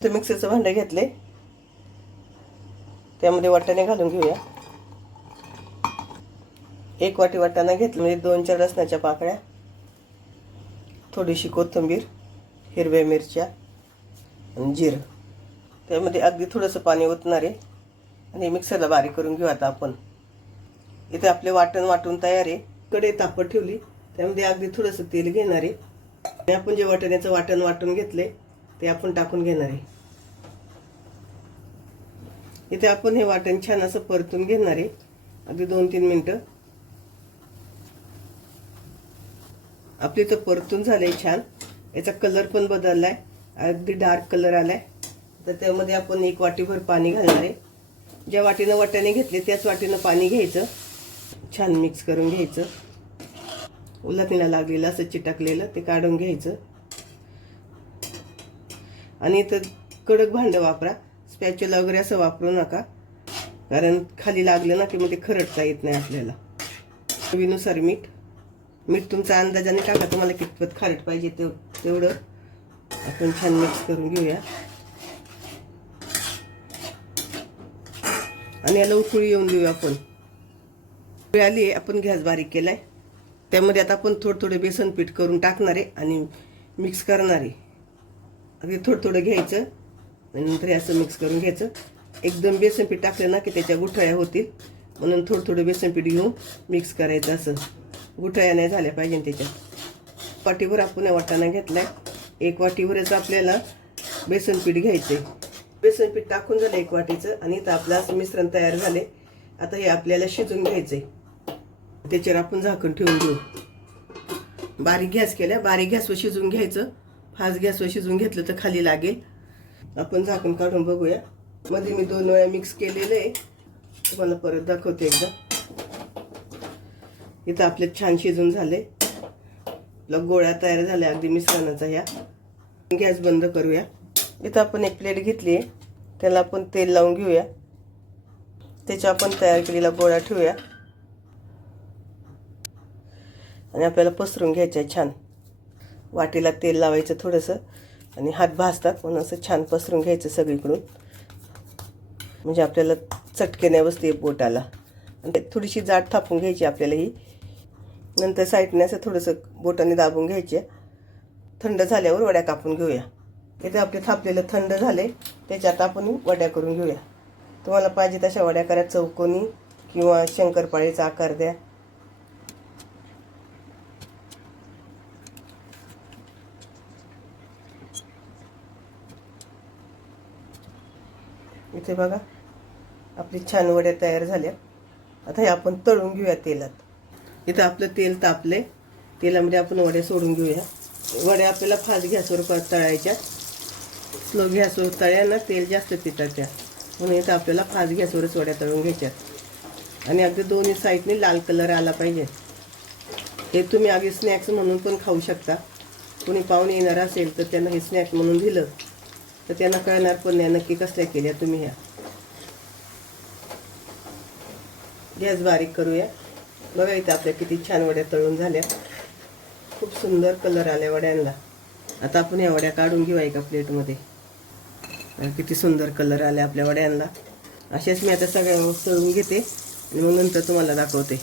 तर मिक्सरचं भांडं घेतले, त्यामध्ये वाटाणे घालून घेऊया. 1 वाटी वाटाणा घेतला, म्हणजे 2-4 लसणाच्या पाकळ्या, थोडीशी कोथिंबीर, हिरव्या मिरच्या आणि जिरं. त्यामध्ये अगदी थोडंसं पाणी ओतणार आहे आणि मिक्सरला बारीक करून घेऊ. आता आपण इथे आपले वाटण वाटून तयार आहे. कढई तापत ठेवली, त्यामध्ये अगदी थोडंसं तेल घेणार आहे आणि आपण जे वाटाण्याचं वाटण वाटून घेतले ते आपण टाकून घेणार आहे. इथे आपण हे वाटण छान असं परतून घेणार आहे, अगदी 2-3 मिनिटं. आपली तर परतून झाले छान. याचा कलर पण बदललाय, अगदी डार्क कलर आलाय. तर त्यामध्ये आपण 1 वाटीभर पाणी घालणार आहे. ज्या वाटीनं वाटाणे घेतले त्याच वाटीनं पाणी घ्यायचं, छान मिक्स करून घ्यायचं. उलटणीला लागलेलं असं चिटकलेलं ते काढून घ्यायचं. आणि इथं कडक भांडं वापरा, स्पॅच्युला वगैरे असं वापरू नका, कारण खाली लागलं ना की मग ते खरडता येत नाही आपल्याला. चवीनुसार मीठ तुमच्या अंदाजाने टाका, तुम्हाला कितपत खारट पाहिजे तेवढं. आपण छान मिक्स करून घेऊया आणि याला उकळी येऊन देऊया आपण. उकळी आली आहे, आपण गॅस बारीक केलाय. त्यामध्ये आता आपण थोडं बेसन पीठ करून टाकणार आहे आणि मिक्स करणार आहे. अगदी थोडं घ्यायचं आणि नंतर असं मिक्स करून घ्यायचं. एकदम बेसन पीठ टाकलं ना की त्याच्या गुठळ्या होतील, म्हणून थोडं बेसन पीठ घेऊन मिक्स करायचं. असं गुठळ्या नाही झाल्या पाहिजे त्याच्यात. वाटीभर आपण वाटाणा घेतलाय, 1 वाटीवरच आपल्याला बेसन पीठ घ्यायचंय. बेसन पीठ टाकून झालं 1 वाटीचं आणि इथं आपलं असं मिश्रण तयार झाले. आता हे आपल्याला शिजून घ्यायचंय. त्याच्यावर आपण झाकण ठेवून घेऊ. बारीक गॅस केल्या, बारीक गॅसवर शिजून घ्यायचं. फास्ट गॅसवर शिजून घेतलं तर खाली लागेल. आपण झाकण काढून बघूया. मध्ये मी 2 वेळा मिक्स केलेलं आहे, तुम्हाला परत दाखवते एकदा. इथं आपले छान शिजून झाले, गोळ्या तयार झाल्या अगदी मिश्रणाचा. ह्या गॅस बंद करूया. इथं आपण एक प्लेट घेतली आहे, त्याला आपण तेल लावून घेऊया. त्याच्या आपण तयार केलेला गोळा ठेवूया आणि आपल्याला पसरून घ्यायचं आहे छान. वाटीला तेल लावायचं थोडंसं आणि हात भाजतात म्हणून असं छान पसरून घ्यायचं सगळीकडून, म्हणजे आपल्याला चटके नाही बसते बोटाला. आणि थोडीशी जाड थापून घ्यायची आपल्याला ही. नंतर साईडने असं थोडंसं बोटाने दाबून घ्यायचे. थंड झाल्यावर वड्या कापून घेऊया. इथे आपले थापलेलं थंड झाले, त्याच्यात आपण वड्या करून घेऊया. तुम्हाला पाहिजे तशा वड्या करा, चौकोनी किंवा शंकरपाळीचा आकार द्या. इथे बघा आपली छान वड्या तयार झाल्या. आता हे आपण तळून घेऊया तेलात. इथं आपलं तेल तापले, तेलामध्ये आपण वड्या सोडून घेऊया. वड्या आपल्याला फास्ट गॅसवर तळायच्या, स्लो गॅसवर तळ्या ना तेल जास्त पितात त्या, म्हणून इथं आपल्याला फास्ट गॅसवरच वड्या तळून घ्यायच्या. आणि अगदी दोन्ही साईडने लाल कलर आला पाहिजे. हे तुम्ही अगदी स्नॅक्स म्हणून पण खाऊ शकता. कोणी पाहुणे येणार असेल तर त्यांना हे स्नॅक्स म्हणून दिलं तर त्यांना कळणार पण नाही नक्की कसल्या केल्या तुम्ही. ह्या गॅस बारीक करूया. बघा इथं आपल्या किती छान वड्या तळून झाल्या, खूप सुंदर कलर आल्या वड्यांना. आता आपण ह्या वड्या काढून घेऊया एका प्लेटमध्ये. किती सुंदर कलर आल्या आपल्या वड्यांना. अशाच मी आता सगळ्या तळून घेते आणि मग नंतर तुम्हाला दाखवते.